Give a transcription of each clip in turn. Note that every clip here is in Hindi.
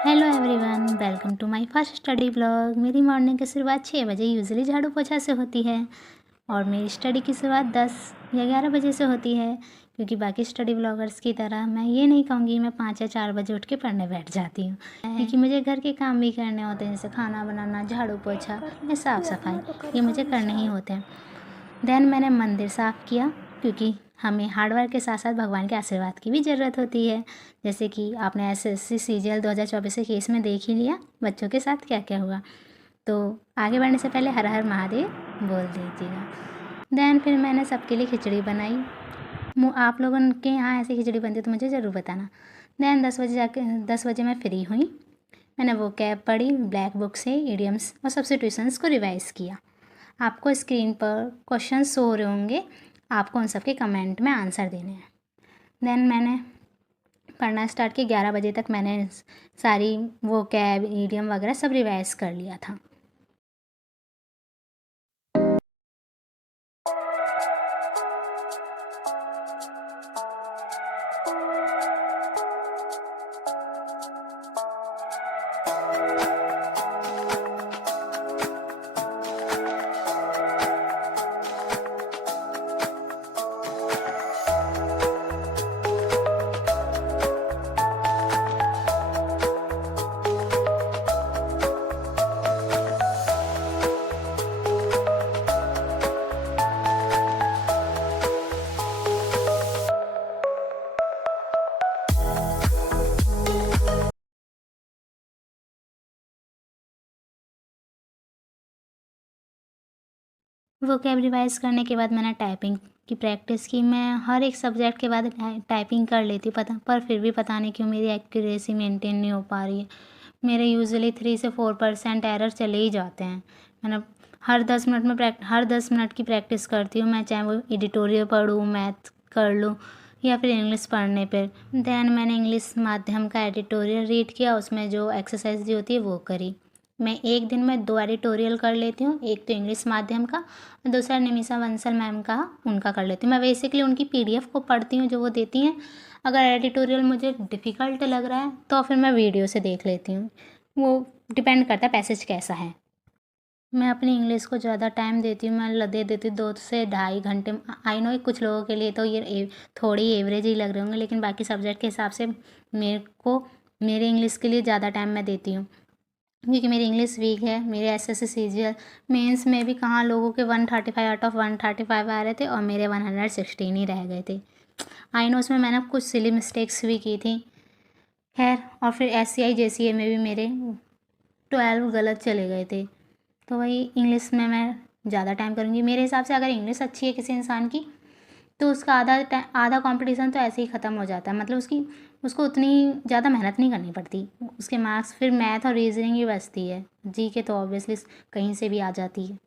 Hello everyone, welcome to my first study vlog. मेरी मॉर्निंग की शुरुआत 6 बजे यूजुअली झाड़ू पोछा से होती है और मेरी स्टडी की शुरुआत 10 या 11 बजे से होती है। क्योंकि बाकी स्टडी व्लॉगर्स की तरह मैं ये नहीं कहूँगी मैं 5 या 4 बजे उठ के पढ़ने बैठ जाती हूँ, क्योंकि मुझे घर के काम भी करने होते हैं, जैसे खाना बनाना, झाड़ू पोछा या साफ़ सफाई, ये मुझे करने ही होते हैं। देन मैंने मंदिर साफ़ किया, क्योंकि हमें हार्डवर्क के साथ साथ भगवान के आशीर्वाद की भी ज़रूरत होती है। जैसे कि आपने एसएससी सीजीएल 2024 के केस में देख ही लिया बच्चों के साथ क्या क्या हुआ। तो आगे बढ़ने से पहले हर हर महादेव बोल दीजिएगा। देन फिर मैंने सबके लिए खिचड़ी बनाई। आप लोगों के यहाँ ऐसी खिचड़ी बनती है तो मुझे ज़रूर बताना। देन 10 बजे मैं फ्री हुई। मैंने वो कैब पढ़ी, ब्लैक बुक से इडियम्स और सब्स्टिट्यूशंस को रिवाइज़ किया। आपको स्क्रीन पर क्वेश्चन शो हो रहे होंगे, आपको उन सब के कमेंट में आंसर देने हैं। देन मैंने पढ़ना स्टार्ट किया। 11 बजे तक मैंने सारी वो कैब ईडियम वगैरह सब रिवाइज कर लिया था। वो कैब रिवाइज करने के बाद मैंने टाइपिंग की प्रैक्टिस की। मैं हर एक सब्जेक्ट के बाद टाइपिंग कर लेती पता, पर फिर भी पता नहीं क्यों मेरी एक्यूरेसी मेंटेन नहीं हो पा रही है। मेरे यूजुअली 3 से 4% एरर चले ही जाते हैं। मैंने हर 10 मिनट की प्रैक्टिस करती हूँ मैं, चाहे वो एडिटोरियल पढ़ूँ, मैथ कर लूँ या फिर इंग्लिश पढ़ने पर। देन मैंने इंग्लिश माध्यम का एडिटोरियल रीड किया, उसमें जो एक्सरसाइज दी होती है वो करी। मैं एक दिन में 2 एडिटोरियल कर लेती हूँ, एक तो इंग्लिश माध्यम का और दूसरा निमिषा बंसल मैम का, उनका कर लेती हूँ। मैं बेसिकली उनकी पीडीएफ को पढ़ती हूँ जो वो देती हैं। अगर एडिटोरियल मुझे डिफ़िकल्ट लग रहा है तो फिर मैं वीडियो से देख लेती हूँ, वो डिपेंड करता है पैसेज कैसा है। मैं अपनी इंग्लिश को ज़्यादा टाइम देती हूँ, मैं दे देती हूँ 2 से ढाई घंटे। आई नो कुछ लोगों के लिए तो ये थोड़ी एवरेज ही लग रहे होंगे, लेकिन बाकी सब्जेक्ट के हिसाब से मेरे इंग्लिश के लिए ज़्यादा टाइम मैं देती हूँ, क्योंकि मेरी इंग्लिश वीक है। मेरे एसएससी सीजीएल मेंस में भी कहाँ लोगों के 135 आउट ऑफ 135 आ रहे थे और मेरे 116 ही रह गए थे। आई नो उसमें मैंने कुछ सिली मिस्टेक्स भी की थी, खैर। और फिर एससीआई जेसीए में भी मेरे 12 गलत चले गए थे। तो वही इंग्लिश में मैं ज़्यादा टाइम करूँगी। मेरे हिसाब से अगर इंग्लिश अच्छी है किसी इंसान की तो उसका आधा कंपटीशन तो ऐसे ही ख़त्म हो जाता है। मतलब उसको उतनी ज़्यादा मेहनत नहीं करनी पड़ती, उसके मार्क्स फिर मैथ और रीजनिंग ही बचती है। जी के तो ऑब्वियसली कहीं से भी आ जाती है।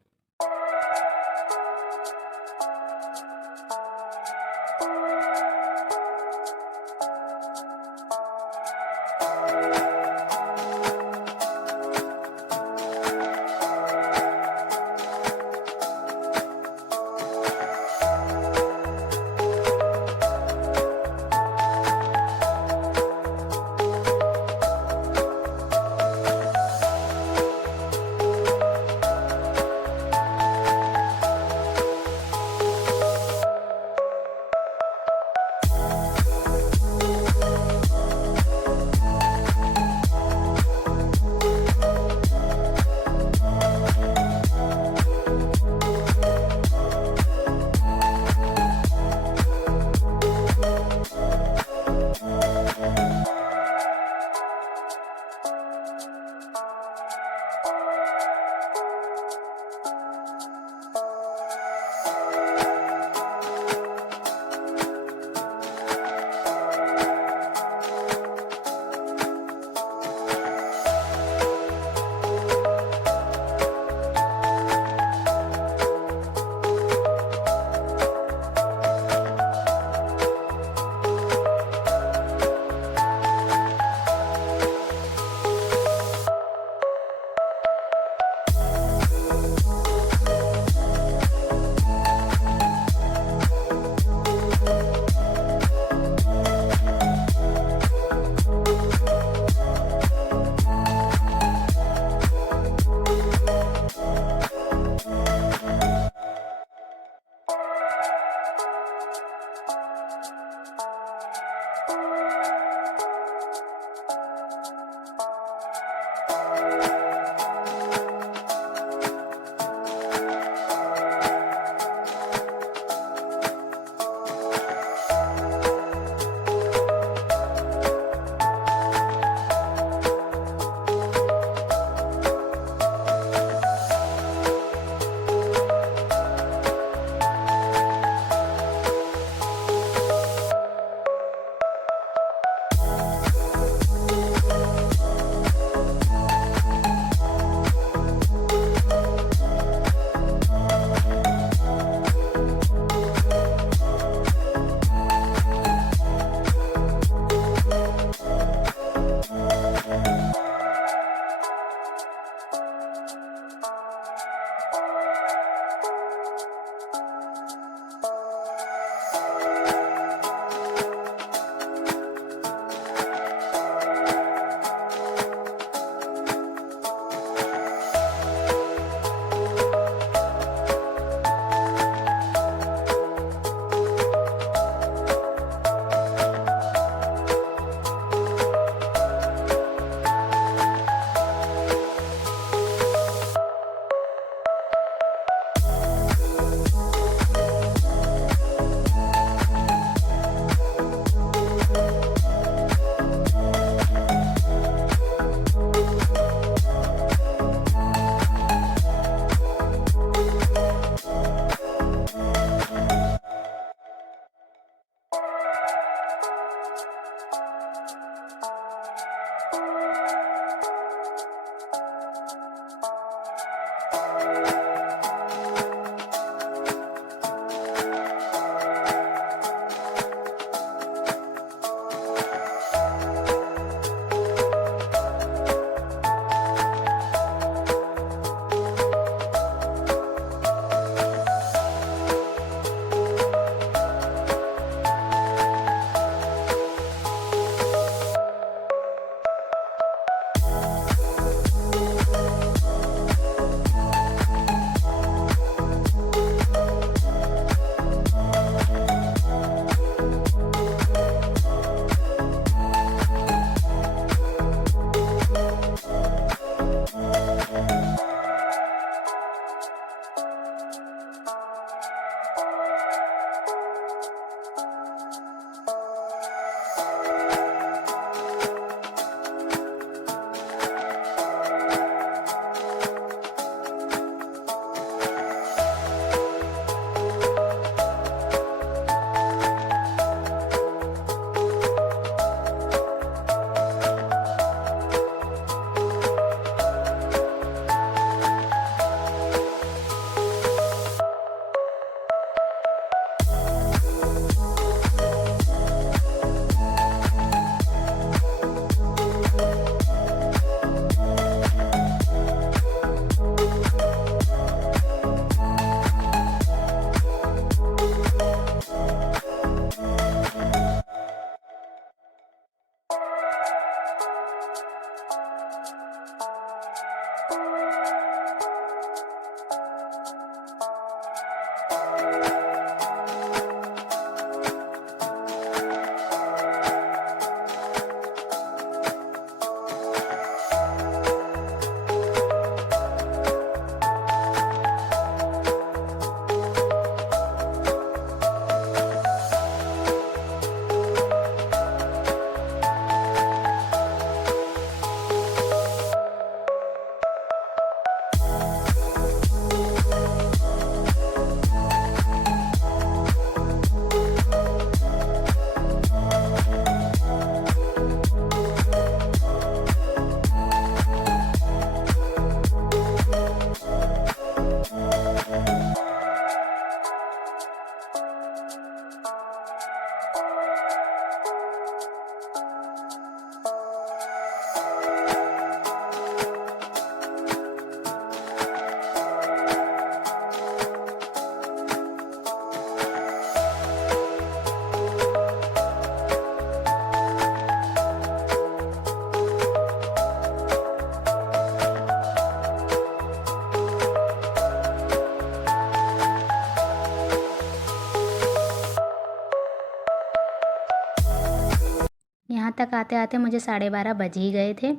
यहाँ तक आते आते मुझे 12:30 बज ही गए थे,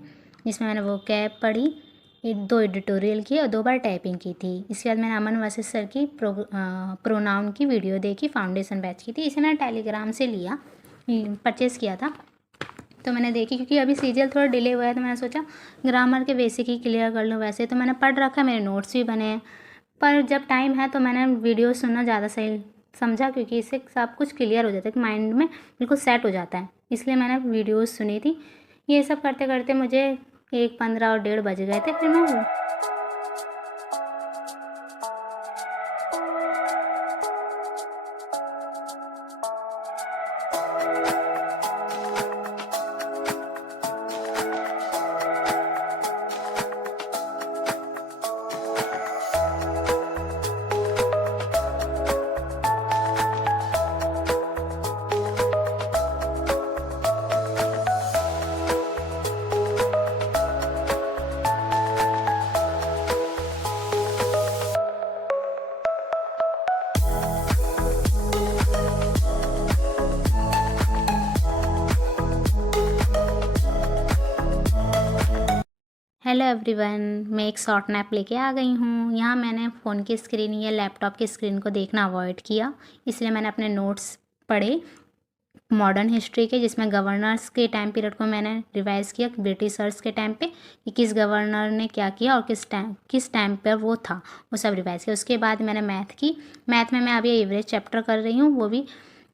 जिसमें मैंने वो कैब पढ़ी, 2 एडिटोरियल किए और 2 बार टाइपिंग की थी। इसके बाद मैंने अमन वशिष्ठ सर की प्रोनाउन की वीडियो देखी, फाउंडेशन बैच की थी। इसे मैंने टेलीग्राम से लिया, परचेज़ किया था, तो मैंने देखी क्योंकि अभी सीरियल थोड़ा डिले हुआ है, तो मैंने सोचा ग्रामर के बेसिक ही क्लियर कर लूँ। वैसे तो मैंने पढ़ रखा है, मेरे नोट्स भी बने हैं, पर जब टाइम है तो मैंने वीडियो सुनना ज़्यादा सही समझा, क्योंकि इससे सब कुछ क्लियर हो जाता है कि माइंड में बिल्कुल सेट हो जाता है, इसलिए मैंने वीडियोज़ सुनी थी। ये सब करते करते मुझे 1:15 और 1:30 बज गए थे। फिर मैं हेलो एवरीवन, मैं एक शॉर्ट नैप लेके आ गई हूँ। यहाँ मैंने फ़ोन की स्क्रीन या लैपटॉप की स्क्रीन को देखना अवॉइड किया, इसलिए मैंने अपने नोट्स पढ़े मॉडर्न हिस्ट्री के, जिसमें गवर्नर्स के टाइम पीरियड को मैंने रिवाइज़ किया ब्रिटिशर्स के टाइम पे कि किस गवर्नर ने क्या किया और किस टाइम पर वो था, वो सब रिवाइज़ किया। उसके बाद मैंने मैथ में मैं अभी एवरेज चैप्टर कर रही हूँ, वो भी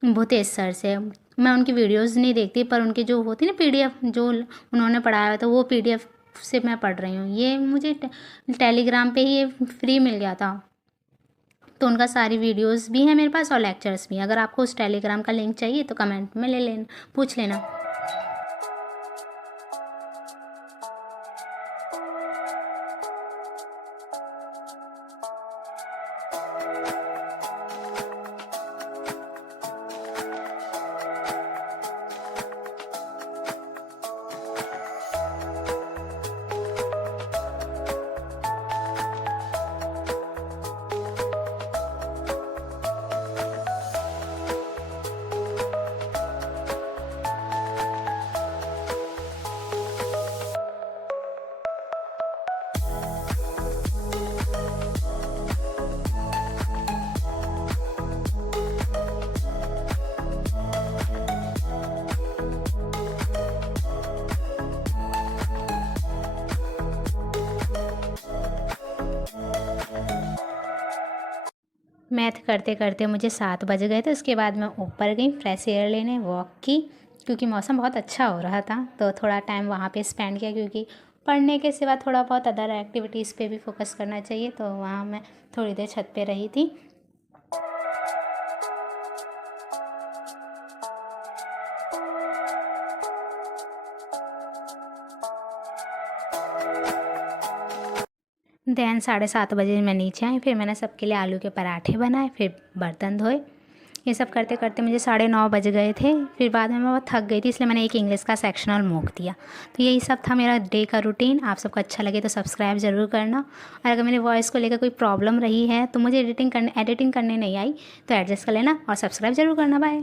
भूतेश सर से। मैं उनकी वीडियोज़ नहीं देखती, पर उनकी जो होती है ना PDF जो उन्होंने पढ़ाया हुआ था, वो PDF से मैं पढ़ रही हूँ। ये मुझे टेलीग्राम पे ही ये फ्री मिल गया था, तो उनका सारी वीडियोज़ भी हैं मेरे पास और लेक्चर्स भी हैं। अगर आपको उस टेलीग्राम का लिंक चाहिए तो कमेंट में ले लेना, पूछ लेना। मैथ करते करते मुझे 7 बज गए थे। उसके बाद मैं ऊपर गई फ्रेश एयर लेने, वॉक की, क्योंकि मौसम बहुत अच्छा हो रहा था, तो थोड़ा टाइम वहाँ पे स्पेंड किया, क्योंकि पढ़ने के सिवा थोड़ा बहुत अदर एक्टिविटीज़ पे भी फोकस करना चाहिए। तो वहाँ मैं थोड़ी देर छत पे रही थी। देन 7:30 बजे मैं नीचे आई, फिर मैंने सबके लिए आलू के पराठे बनाए, फिर बर्तन धोए। ये सब करते करते मुझे 9:30 बज गए थे। फिर बाद में मैं बहुत थक गई थी, इसलिए मैंने एक इंग्लिश का सेक्शनल मोक दिया। तो यही सब था मेरा डे का रूटीन। आप सबको अच्छा लगे तो सब्सक्राइब ज़रूर करना, और अगर मेरी वॉइस को लेकर कोई प्रॉब्लम रही है तो मुझे एडिटिंग करने नहीं आई तो एडजस्ट कर लेना, और सब्सक्राइब ज़रूर करना। बाय।